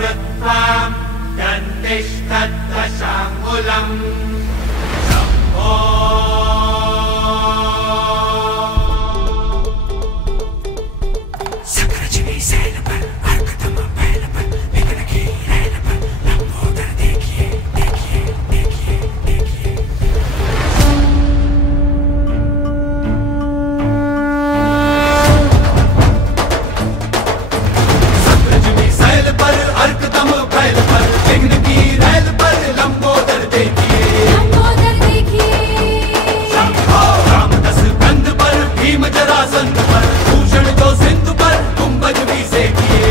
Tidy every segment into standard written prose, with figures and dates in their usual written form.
कृत्वा दन्तिष्ठद्दशाङ्गुलम् शम्भो सक्रजनी सैल पर अर्कतम बैल पर विघ्न की रैल पर लंबोदर देखिए देखिए देखिए देखिए। सक्रजनी सैल पर अर्कतम बैल पर विघ्न की रैल पर लंबोदर देखिए शंभो। रामदस कंध पर भीम जरासंध पर भूषण जो सिंधु पर गुंबज भी सेकिए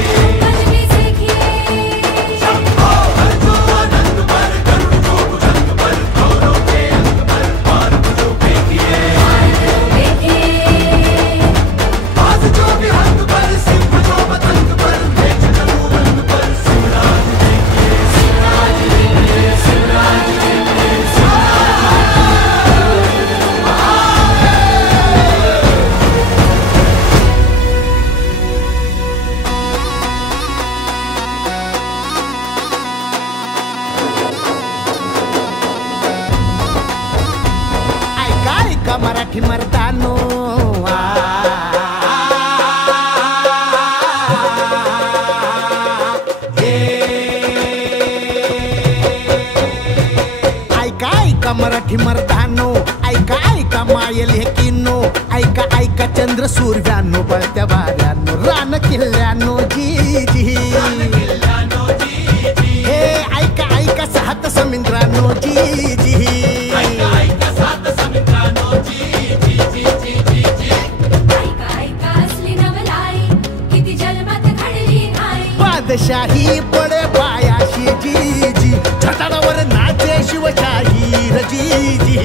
शंभो। हर जो आनंद पर गरुड़ जो भुजंग पर गौरव के अंग पर मार्ग जो फेंकिए बाज जो विहंग पर सिंह जो पतंग पर मेघ तरुवन पर शिवराज देखिए शिवराज देखिए शिवराज देखिए ऐका ऐका मराठी मर्दानो ऐका ऐका मराठी मर्दानो ऐका ऐका मायल हे किन्नो ऐका ऐका चंद्र सूर्यानो बळत्या वाऱ्यानो रान किल्ल्यानो जी जी हे ऐका ऐका सात समुद्रानो जी जी बादशाही पडे पायाशी जी जी छटाडावर नाचे शिवशाही जी जी